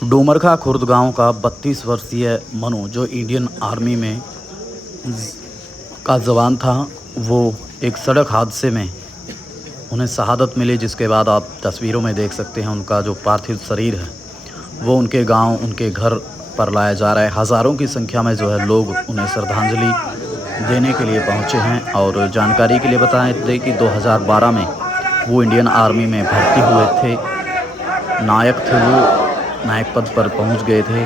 डोमरखा खुर्द गांव का 32 वर्षीय मनु जो इंडियन आर्मी में का जवान था, वो एक सड़क हादसे में उन्हें शहादत मिली, जिसके बाद आप तस्वीरों में देख सकते हैं उनका जो पार्थिव शरीर है वो उनके गांव, उनके घर पर लाया जा रहा है। हज़ारों की संख्या में जो है लोग उन्हें श्रद्धांजलि देने के लिए पहुंचे हैं। और जानकारी के लिए बताएं दें कि 2012 में वो इंडियन आर्मी में भर्ती हुए थे, नायक थे, वो नायक पद पर पहुंच गए थे।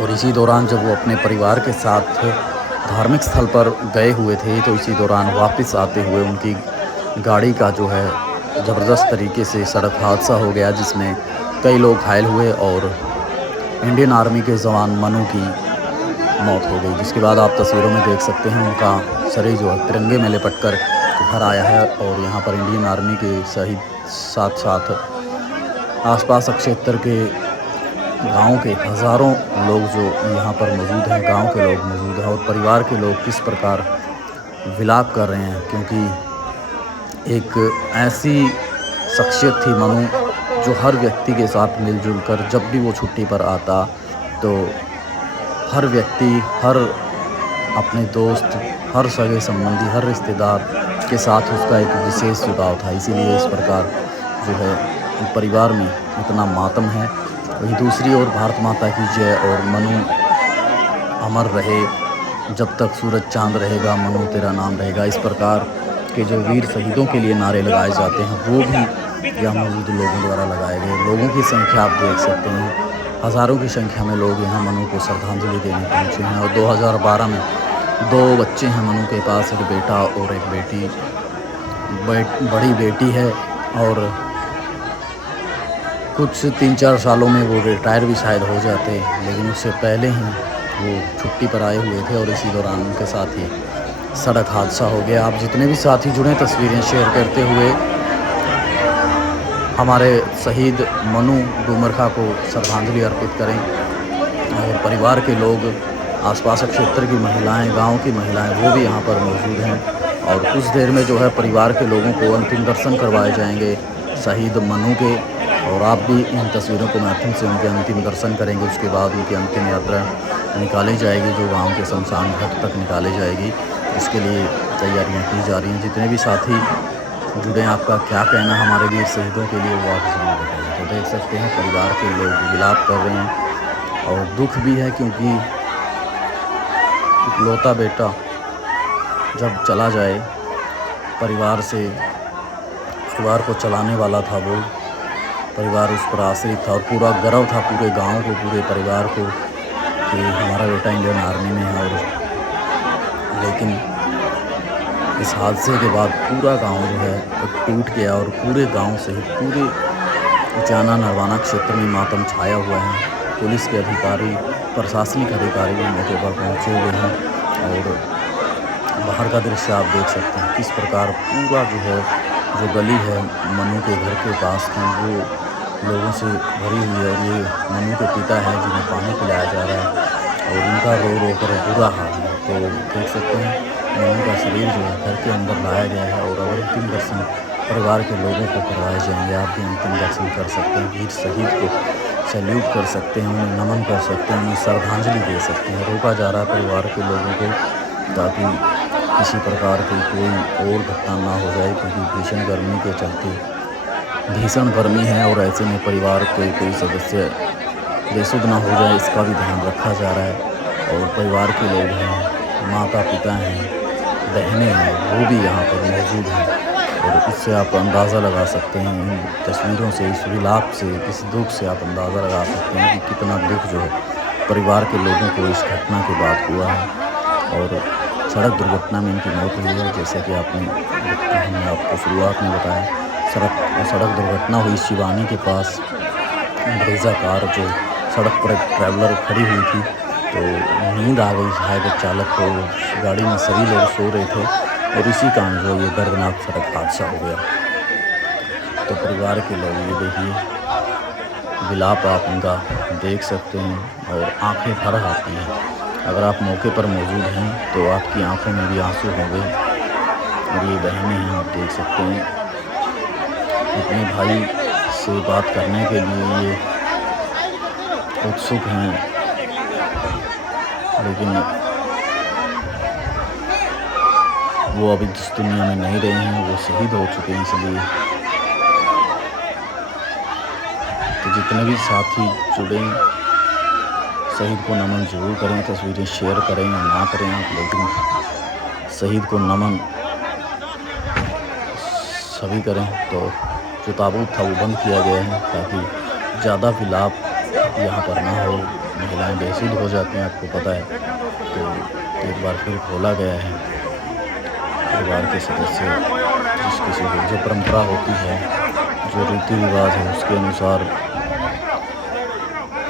और इसी दौरान जब वो अपने परिवार के साथ धार्मिक स्थल पर गए हुए थे, तो इसी दौरान वापस आते हुए उनकी गाड़ी का जो है ज़बरदस्त तरीके से सड़क हादसा हो गया, जिसमें कई लोग घायल हुए और इंडियन आर्मी के जवान मनु की मौत हो गई। जिसके बाद आप तस्वीरों में देख सकते हैं उनका शरीर जो है तिरंगे में लिपट कर घर आया है। और यहाँ पर इंडियन आर्मी के शहीद साथ साथ आसपास क्षेत्र के गांव के हज़ारों लोग जो यहाँ पर मौजूद हैं, गांव के लोग मौजूद हैं, और परिवार के लोग किस प्रकार विलाप कर रहे हैं, क्योंकि एक ऐसी शख्सियत थी मनु जो हर व्यक्ति के साथ मिलजुल कर जब भी वो छुट्टी पर आता तो हर व्यक्ति, हर अपने दोस्त, हर सगे संबंधी, हर रिश्तेदार के साथ उसका एक विशेष जुड़ाव था। इसीलिए इस प्रकार जो है परिवार में इतना मातम है। वहीं दूसरी ओर भारत माता की जय और मनु अमर रहे, जब तक सूरज चांद रहेगा मनु तेरा नाम रहेगा, इस प्रकार के जो वीर शहीदों के लिए नारे लगाए जाते हैं वो भी यहाँ मौजूद लोगों द्वारा लगाए गए। लोगों की संख्या आप देख सकते हैं, हज़ारों की संख्या में लोग यहाँ मनु को श्रद्धांजलि देने पहुँचे हैं। और 2012 में 2 बच्चे हैं मनु के पास, एक बेटा और एक बेटी। बड़ी बेटी है और कुछ 3-4 सालों में वो रिटायर भी शायद हो जाते, लेकिन उससे पहले ही वो छुट्टी पर आए हुए थे और इसी दौरान उनके साथ ही सड़क हादसा हो गया। आप जितने भी साथी जुड़े तस्वीरें शेयर करते हुए हमारे शहीद मनु डोमरखा को श्रद्धांजलि अर्पित करें। और परिवार के लोग, आसपास क्षेत्र की महिलाएं, गांव की महिलाएं, वो भी यहाँ पर मौजूद हैं। और कुछ देर में जो है परिवार के लोगों को अंतिम दर्शन करवाए जाएंगे शहीद मनु के, और आप भी इन तस्वीरों के माध्यम से उनके अंतिम दर्शन करेंगे। उसके बाद उनकी अंतिम यात्रा निकाली जाएगी, जो गांव के शमशान घाट तक निकाली जाएगी। इसके लिए तैयारियां की जा रही हैं। जितने भी साथी जुड़े, आपका क्या कहना हमारे वीर शहीदों के लिए, वो आप ज़रूर बताइए। तो देख सकते हैं परिवार के लोग विलाप कर रहे हैं और दुख भी है, क्योंकि इकलौता बेटा जब चला जाए परिवार से, परिवार को चलाने वाला था वो, परिवार उस पर आश्रित था और पूरा गर्व था पूरे गांव को, पूरे परिवार को कि हमारा बेटा इंडियन आर्मी में है। और लेकिन इस हादसे के बाद पूरा गांव जो है टूट गया और पूरे गांव से ही पूरे जाना नरवाना क्षेत्र में मातम छाया हुआ है। पुलिस के अधिकारी, प्रशासनिक अधिकारी भी मौके पर पहुंचे हुए हैं। और बाहर का दृश्य आप देख सकते हैं किस प्रकार पूरा जो है, जो गली है मनु के घर के पास की, वो लोगों से भरी हुई है। और ये मनु के पिता हैं जिन्हें पानी पिलाया जा रहा है और उनका रो रो कर बुरा हाल है। तो देख सकते हैं मनु का शरीर जो है घर के अंदर लाया गया है और अब अंतिम दर्शन परिवार के लोगों को करवाए जाएंगे। आप भी अंतिम दर्शन कर सकते हैं, वीर शहीद को सैल्यूट कर सकते हैं, उन्हें नमन कर सकते हैं, उन्हें श्रद्धांजलि दे सकते हैं। रोका जा रहा है परिवार के लोगों को ताकि किसी प्रकार की कोई और घटना ना हो जाए, क्योंकि भीषण गर्मी के चलते, भीषण गर्मी है और ऐसे में परिवार के कोई सदस्य बेसुध ना हो जाए, इसका भी ध्यान रखा जा रहा है। और परिवार के लोग हैं, माता पिता हैं, बहनें हैं, वो भी यहाँ पर मौजूद हैं। और इससे आप अंदाज़ा लगा सकते हैं, इन तस्वीरों से, इस विलाप से, इस दुख से आप अंदाज़ा लगा सकते हैं कि कितना दुख जो है परिवार के लोगों को इस घटना के बाद हुआ है। और सड़क दुर्घटना में इनकी मौत हुई है, जैसा कि हमने आपको शुरुआत में बताया। सड़क दुर्घटना हुई शिवानी के पास, ब्रेज़ा कार जो सड़क पर एक ट्रैवलर खड़ी हुई थी, तो नींद आ गई शायद चालक को, गाड़ी में सभी लोग सो रहे थे और इसी कारण जो ये दर्दनाक सड़क हादसा हो गया। तो परिवार के लोग ये देखिए विलाप आप उनका देख सकते हैं और आंखें भर आती हैं। अगर आप मौके पर मौजूद हैं तो आपकी आंखों में भी आंसू होंगे। और ये बहनें हैं, आप देख सकते हैं अपने भाई से बात करने के लिए ये उत्सुक हैं, लेकिन वो अभी इस दुनिया में नहीं रहे हैं, वो शहीद हो चुके हैं। इसलिए तो जितने भी साथी जुड़े, शहीद को नमन ज़रूर करें। तस्वीरें शेयर करें या ना करें आप, लेकिन शहीद को नमन सभी करें। तो जो ताबूत था वो बंद किया गया है ताकि ज़्यादा विलाप यहाँ पर ना हो। महिलाएं बेसुध हो जाती हैं, आपको पता है। तो एक बार फिर खोला गया है। परिवार के सदस्य जिस किसी को जो परंपरा होती है, जो रीति रिवाज है, उसके अनुसार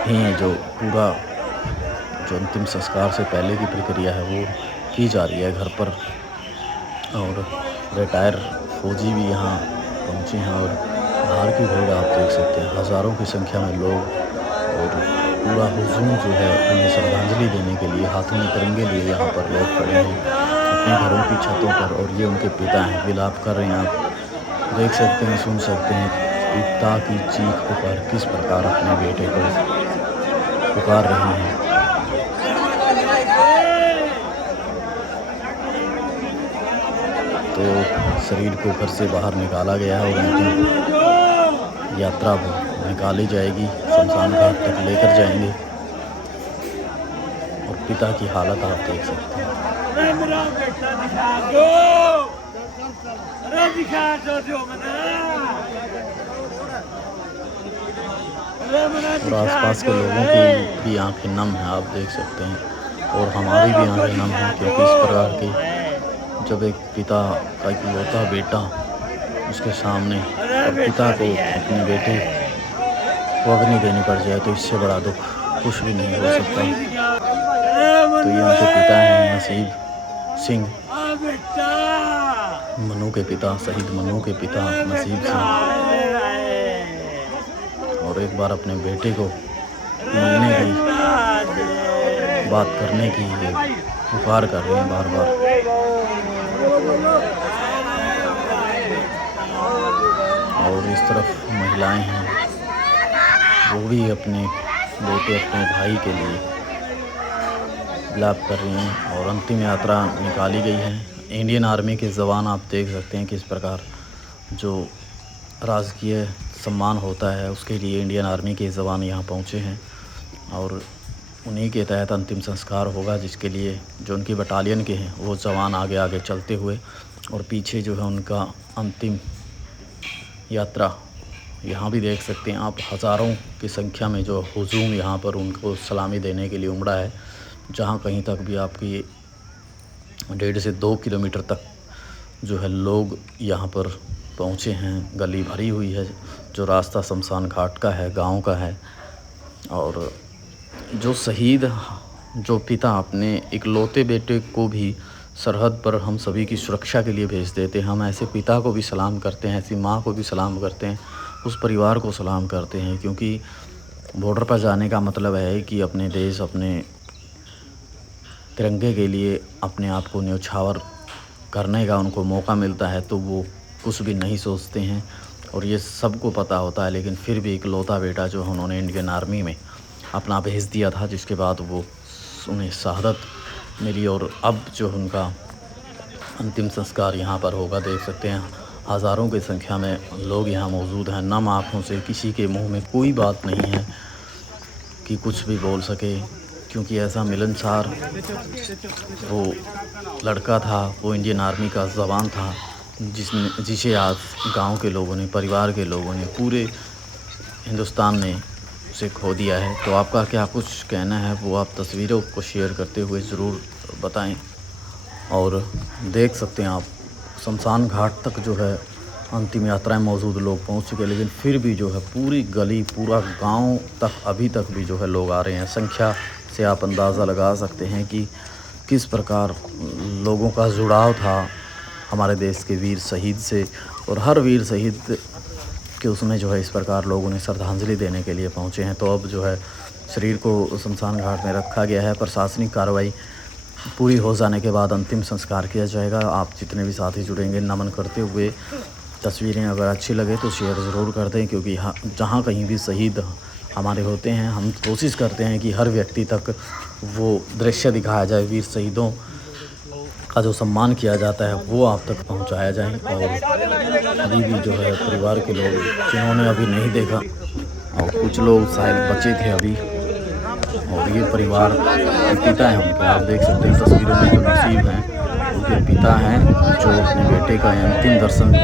ही जो पूरा जो अंतिम संस्कार से पहले की प्रक्रिया है वो की जा रही है घर पर। और रिटायर फौजी भी यहाँ पहुँचे हैं और बाहर की भीड़ आप देख सकते हैं, हज़ारों की संख्या में लोग। और पूरा हुजूम जो है उन्हें श्रद्धांजलि देने के लिए हाथों में तिरंगे लिए यहाँ पर लोग खड़े हैं अपने घरों की छतों पर। और ये उनके पिता हैं, विलाप कर रहे हैं। आप देख सकते हैं, सुन सकते हैं पिता की चीख पुकार किस प्रकार अपने बेटे को पुकार रहे हैं। तो शरीर को घर से बाहर निकाला गया है और अंतिम यात्रा को निकाली जाएगी, शमशान घाट तक लेकर जाएंगे। और पिता की हालत आप देख सकते हैं। और आसपास के लोगों की भी आंखें नम हैं, आप देख सकते हैं। और हमारी भी आंखें नम हैं, क्योंकि इस प्रकार की जब एक पिता का इकलौता बेटा उसके सामने और पिता को अपने बेटे को अग्नि देनी पड़ जाए, तो इससे बड़ा दुख कुछ भी नहीं हो सकता। तो ये उनके पिता हैं, नसीब सिंह, मनु के पिता, शहीद मनु के पिता नसीब सिंह। और एक बार अपने बेटे को मिलने की बात करने की ये पुकार कर रहे हैं बार बार। और इस तरफ महिलाएं हैं, वो भी अपने बेटे, अपने भाई के लिए विलाप कर रही हैं। और अंतिम यात्रा निकाली गई है। इंडियन आर्मी के जवान आप देख सकते हैं किस प्रकार जो राजकीय सम्मान होता है उसके लिए इंडियन आर्मी के जवान यहाँ पहुँचे हैं। और उन्हीं के तहत अंतिम संस्कार होगा, जिसके लिए जो उनकी बटालियन के हैं वो जवान आगे आगे चलते हुए, और पीछे जो है उनका अंतिम यात्रा। यहाँ भी देख सकते हैं आप, हज़ारों की संख्या में जो हुजूम यहाँ पर उनको सलामी देने के लिए उमड़ा है। जहाँ कहीं तक भी आपकी 1.5 से 2 किलोमीटर तक जो है लोग यहाँ पर पहुँचे हैं। गली भरी हुई है, जो रास्ता शमशान घाट का है, गांव का है। और जो शहीद, जो पिता अपने इकलौते बेटे को भी सरहद पर हम सभी की सुरक्षा के लिए भेज देते हैं, हम ऐसे पिता को भी सलाम करते हैं, ऐसी माँ को भी सलाम करते हैं, उस परिवार को सलाम करते हैं। क्योंकि बॉर्डर पर जाने का मतलब है कि अपने देश, अपने तिरंगे के लिए अपने आप को न्यौछावर करने का उनको मौका मिलता है, तो वो कुछ भी नहीं सोचते हैं। और ये सबको पता होता है, लेकिन फिर भी इकलौता बेटा जो उन्होंने इंडियन आर्मी में अपना भेज दिया था, जिसके बाद वो उन्हें शहादत मिली। और अब जो उनका अंतिम संस्कार यहाँ पर होगा, देख सकते हैं हज़ारों की संख्या में लोग यहाँ मौजूद हैं। नम आँखों से, किसी के मुंह में कोई बात नहीं है कि कुछ भी बोल सके, क्योंकि ऐसा मिलनसार वो लड़का था, वो इंडियन आर्मी का जवान था, जिसे आज गांव के लोगों ने, परिवार के लोगों ने, पूरे हिंदुस्तान ने उसे खो दिया है। तो आपका क्या कुछ कहना है वो आप तस्वीरों को शेयर करते हुए ज़रूर बताएं। और देख सकते हैं आप, शमशान घाट तक जो है अंतिम यात्राएं मौजूद लोग पहुंच चुके हैं, लेकिन फिर भी जो है पूरी गली, पूरा गांव तक अभी तक भी जो है लोग आ रहे हैं। संख्या से आप अंदाज़ा लगा सकते हैं कि किस प्रकार लोगों का जुड़ाव था हमारे देश के वीर शहीद से। और हर वीर शहीद के उसमें जो है इस प्रकार लोग उन्हें श्रद्धांजलि देने के लिए पहुंचे हैं। तो अब जो है शरीर को शमशान घाट में रखा गया है। प्रशासनिक कार्रवाई पूरी हो जाने के बाद अंतिम संस्कार किया जाएगा। आप जितने भी साथी जुड़ेंगे नमन करते हुए, तस्वीरें अगर अच्छी लगे तो शेयर ज़रूर कर दें, क्योंकि जहाँ कहीं भी शहीद हमारे होते हैं। हम कोशिश करते हैं कि हर व्यक्ति तक वो दृश्य दिखाया जाए, वीर शहीदों का जो सम्मान किया जाता है वो आप तक पहुंचाया जाए। और अभी भी जो है परिवार के लोग जिन्होंने अभी नहीं देखा, और कुछ लोग शायद बचे थे अभी, और ये परिवार के पिता हैं उनके, आप देख सकते हैं तस्वीरों में जो नसीब हैं उनके पिता हैं जो अपने बेटे का अंतिम दर्शन,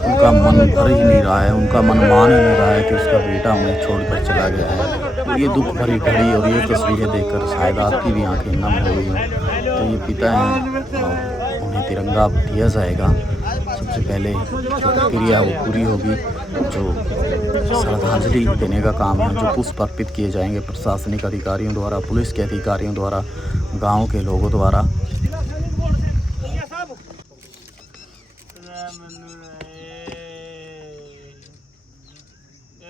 उनका मन भर ही नहीं रहा है, उनका मन मान ही नहीं रहा है कि उसका बेटा उन्हें छोड़कर चला गया है। तो ये दुख भरी घड़ी और ये तस्वीरें देखकर शायद आपकी भी आंखें नम हो गई हैं। तो ये पिता हैं और उन्हें तिरंगा दिया जाएगा। सबसे पहले जो प्रक्रिया है वो पूरी होगी, जो श्रद्धांजलि देने का काम है, जो पुष्प अर्पित किए जाएंगे प्रशासनिक अधिकारियों द्वारा, पुलिस के अधिकारियों द्वारा, गाँव के लोगों द्वारा।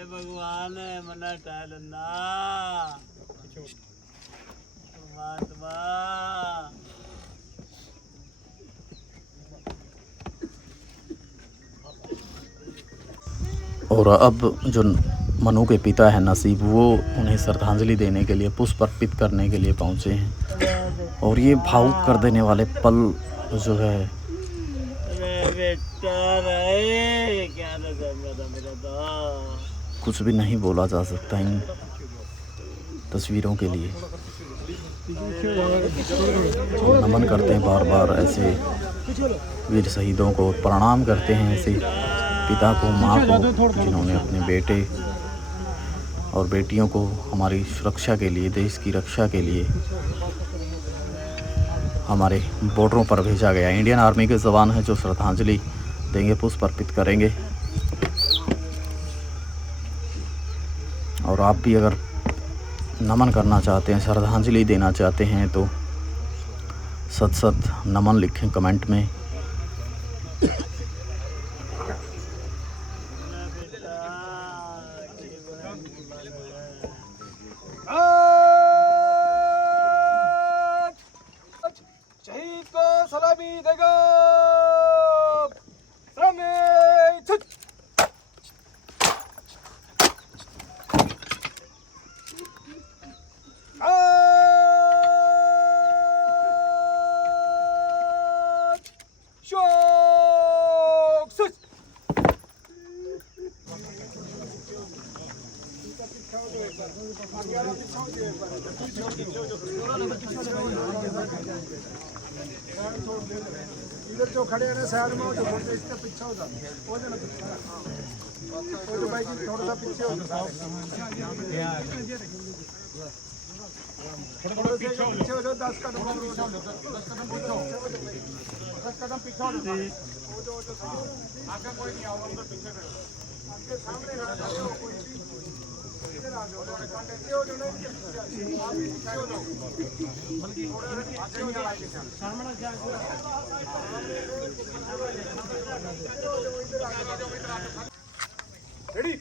भगवान मना टालना परमात्मा। और अब जो मनु के पिता है नसीब, वो उन्हें श्रद्धांजलि देने के लिए, पुष्प अर्पित करने के लिए पहुँचे हैं। और ये भावुक कर देने वाले पल जो है कुछ भी नहीं बोला जा सकता इन तस्वीरों के लिए। हम नमन करते हैं बार बार ऐसे वीर शहीदों को, प्रणाम करते हैं ऐसे पिता को, माँ को, जिन्होंने अपने बेटे और बेटियों को हमारी सुरक्षा के लिए, देश की रक्षा के लिए हमारे बॉर्डरों पर भेजा गया। इंडियन आर्मी के जवान हैं जो श्रद्धांजलि देंगे, पुष्प अर्पित करेंगे। और आप भी अगर नमन करना चाहते हैं, श्रद्धांजलि देना चाहते हैं तो सत सत नमन लिखें कमेंट में। शहीद को सलामी देगा। इधर जो खड़े हैं ना साइड में, जो बोलते इसका पीछे हो जाता है, वो जो बाइक थोड़ा सा पीछे हो जाता है, थोड़ा सा पीछे हो जाओ, 10 कदम पीछे हो जाओ, 10 कदम पीछे हो, 10 कदम पीछे हो जाओ, वो जो आगे कोई नहीं आओगे, उधर पीछे करो, आपके सामने आ जाओ, कोई इधर आ जाओ, कांटे हो जाओ, नहीं आप भी पीछे हो जाओ, बल्कि थोड़ा आगे हो जाओ, सामने क्या रेडी।